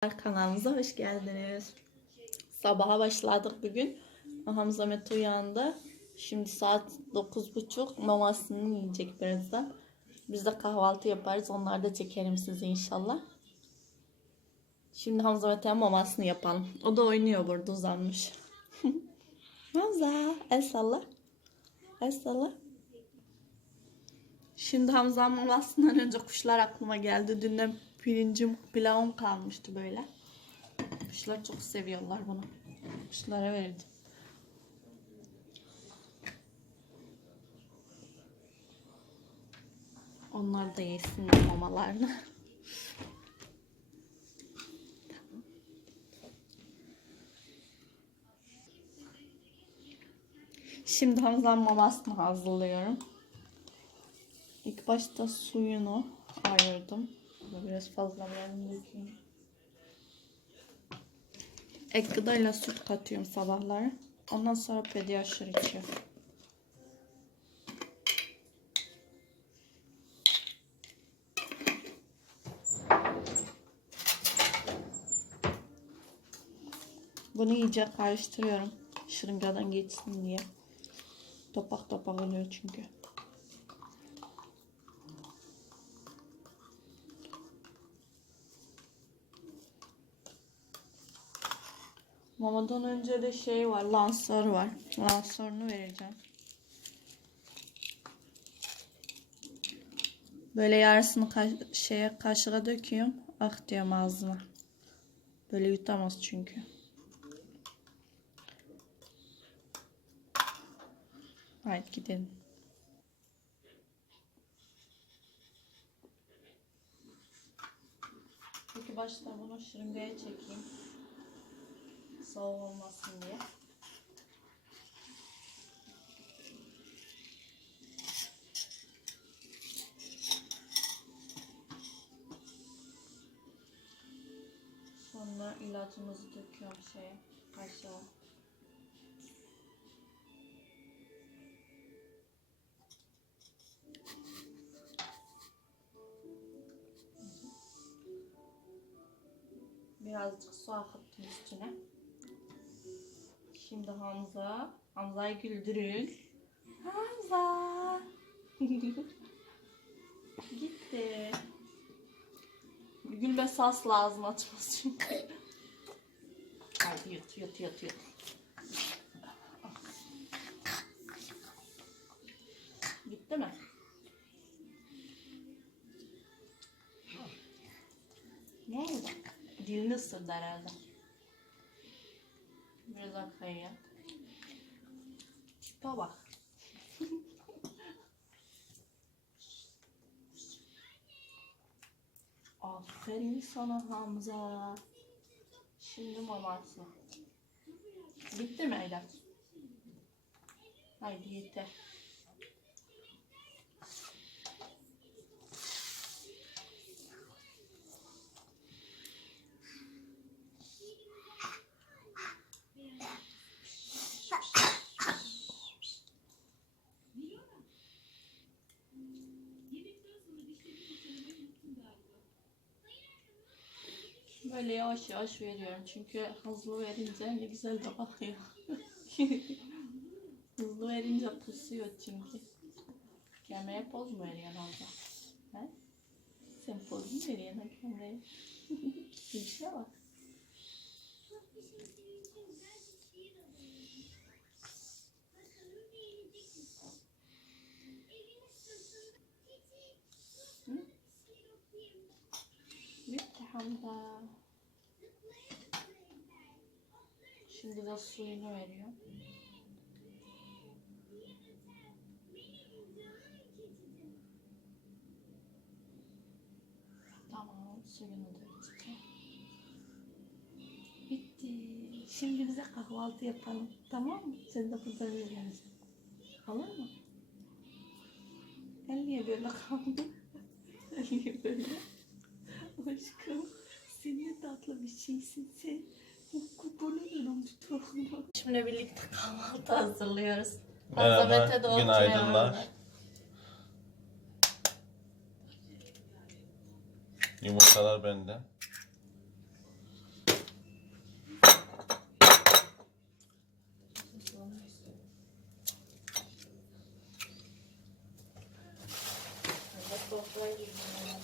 Kanalımıza hoş geldiniz. Sabaha başladık bugün. Hamza Mete uyandı. Şimdi saat 9.30 mamasını yiyecek birazdan. Biz de kahvaltı yaparız. Onları da çekerim size inşallah. Şimdi Hamza Mete'nin mamasını yapalım. O da oynuyor burada uzanmış. Hamza el salla. El salla. Şimdi Hamza'nın mamasından önce kuşlar aklıma geldi. Dünden pirincim, pilavım kalmıştı böyle. Kuşlar çok seviyorlar bunu. Kuşlara verdim. Onlar da yesinler mamalarını. Şimdi Hamza'nın mamasını hazırlıyorum. İlk başta suyunu ayırdım. Burada biraz fazla verdim. Ek gıdayla süt katıyorum sabahları. Ondan sonra pediaşır içiyorum. Bunu iyice karıştırıyorum. Şırıngadan geçsin diye. Topak topak oluyor çünkü. Mamadan önce de şey var, lansör var. Lansörünü vereceğim. Böyle yarısını ka- şeye kaşığa döküyorum. Ah diyorum ağzıma. Böyle yutamaz çünkü. Haydi gidelim. Peki başta bunu şırıngaya çekeyim. Soğuk olmasın diye. Sonra ilacımızı döküyorum şeye, kaşığa. Birazcık su akıttım üstüne. Şimdi Hamza. Hamza'yı güldürün. Hamza. Gitti. Gülme sas lazım açması çünkü. Hadi yut yut yut yut. Gitti mi? Ne oldu? Dilini ısırdı herhalde. Biraz arkaya. Tipe. Aferin sana Hamza. Şimdi maması. Bitti mi Eda? Haydi yeter. Böyle yavaş yavaş veriyorum çünkü hızlı verince ne güzel de bakıyor. hızlı verince pusuyor çünkü. Kameraya poz mu veriyorsun orada? He? Sen poz mu veriyorsun kameraya? Bir şey bak. Hamza. Şimdi de suyunu veriyor. Tamam, suyunu içti. Bitti. Şimdi bize kahvaltı yapalım. Tamam mı? Sen de burada verirsin. Olur mu? Ben niye böyle kaldım? Niye böyle? Aşkım sen ne tatlı bir şeysin sen. Şimdi birlikte kahvaltı hazırlıyoruz. Merhaba, de günaydınlar. Yumurtalar bende. sofrayı düzenleyelim.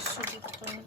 Sucuk koyalım.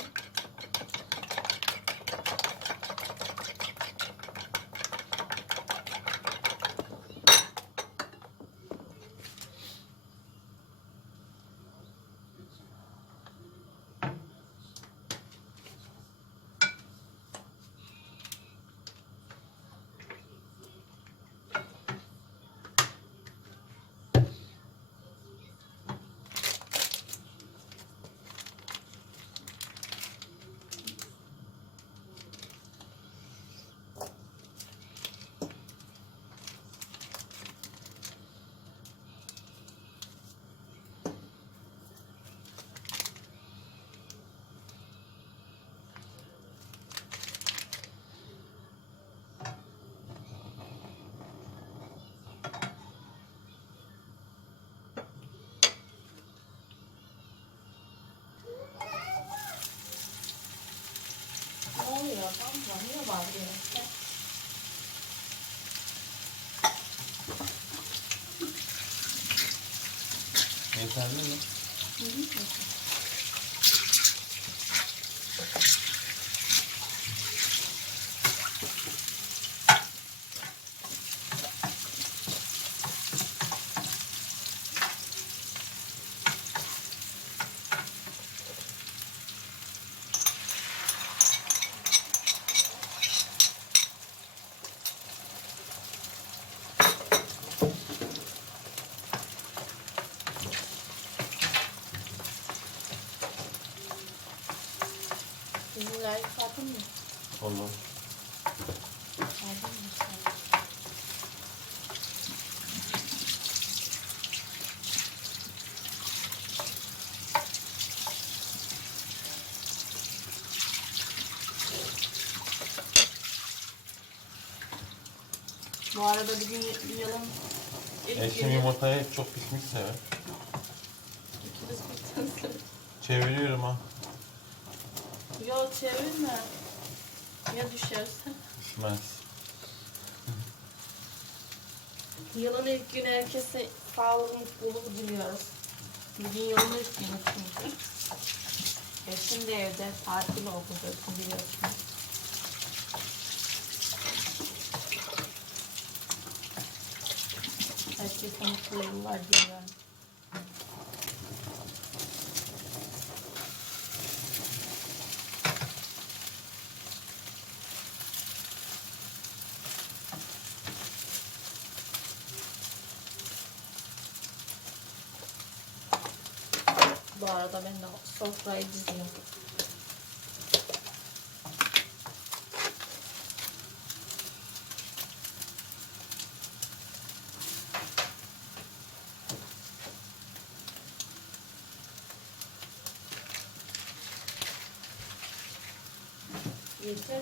Ne Niye bağırıyorsun? Yeterli mi? Bizim layık kadın mı? Olur. Kadın mı? Bu arada bir gün yılın ilk Eşim yumurtayı çok pişmiş sever. ikimiz bittiniz. Çeviriyorum ha. Yo çevirme. Ya düşerse? Pişmez. Yılın ilk günü herkese sağlık, mutluluk diliyoruz. Bugün yılın ilk günü çünkü. Eşim de evde tatil oldu biliyorsunuz. Mutlu yıllar diliyorum. Bu arada ben de sofrayı diziyorum. Bence.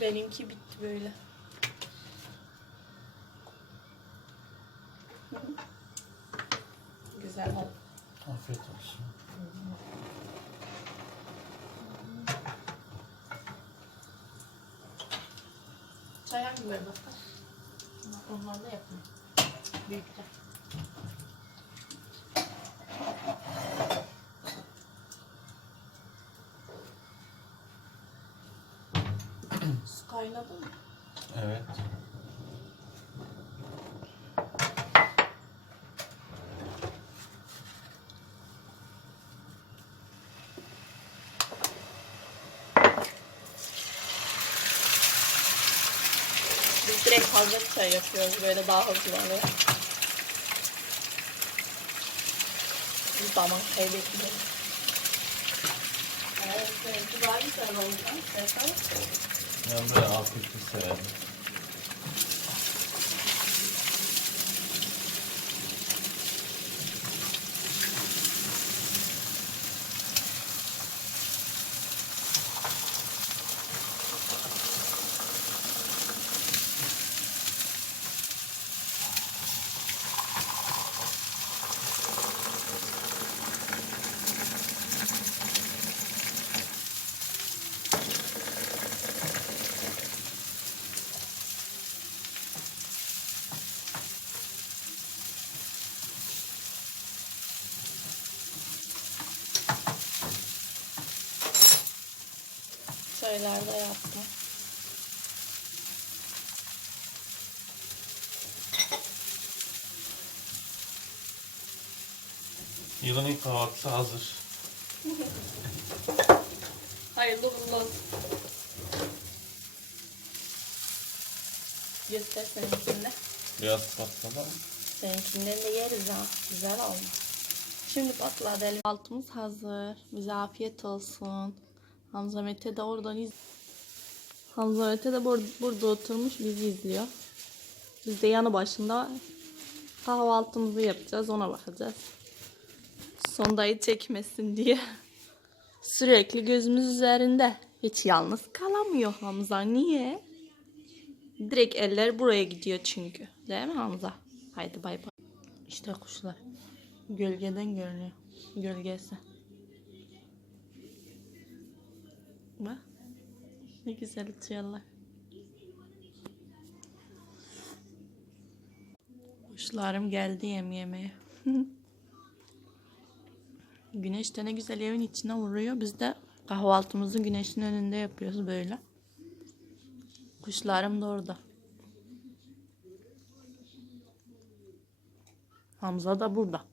Benimki bitti böyle. Güzel oldu. Afiyet olsun. Çay hangi bardakta? Onlar da yapma. Büyükler. Su kaynadı mı? Evet. Hazır çay yapıyoruz böyle daha hızlı oluyor. Bir zaman kaybetmiyoruz. Evet, daha güzel oldu. Bakalım. Ben böyle afiyetli severim. Çaylar da yaptım. Yılın ilk kahvaltısı hazır. Hayırlı uğurlu olsun. Göster seninkinde. Biraz patladı ama. Seninkinden de yeriz ha. Güzel olmuş. Şimdi patladı elim. Altımız hazır. Bize afiyet olsun. Hamza Mete de oradan iz... Hamza Mete de bur- burada oturmuş bizi izliyor. Biz de yanı başında kahvaltımızı yapacağız. Ona bakacağız. Sondayı çekmesin diye. Sürekli gözümüz üzerinde. Hiç yalnız kalamıyor Hamza. Niye? Direkt eller buraya gidiyor çünkü. Değil mi Hamza? Haydi bay bay. İşte kuşlar. Gölgeden görünüyor. Gölgesi. Bak. Ne güzel uçuyorlar. Kuşlarım geldi yem yemeye. Güneş de ne güzel evin içine vuruyor. Biz de kahvaltımızı güneşin önünde yapıyoruz böyle. Kuşlarım da orada. Hamza da burada.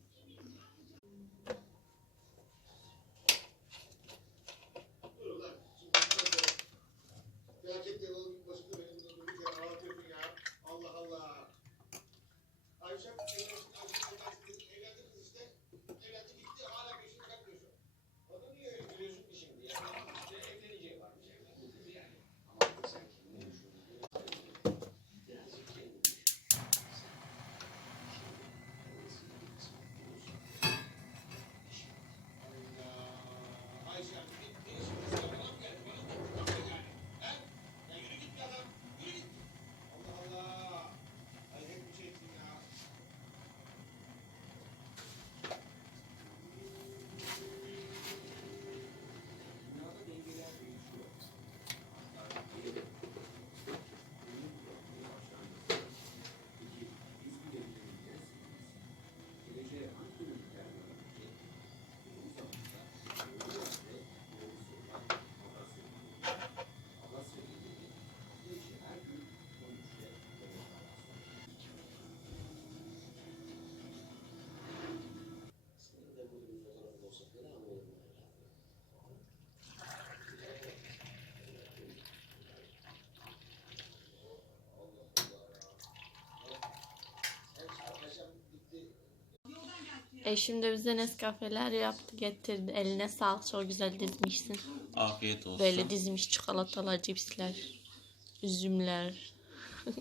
Eşim de bize Nescafeler yaptı getirdi. Eline sağlık çok güzel dizmişsin. Afiyet olsun. Böyle dizmiş çikolatalar, cipsler, üzümler.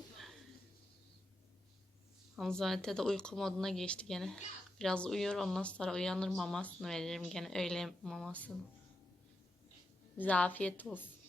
Hamza Mete de uyku moduna geçti gene. Biraz uyur ondan sonra uyanır mamasını veririm gene öğle mamasını. Bize afiyet olsun.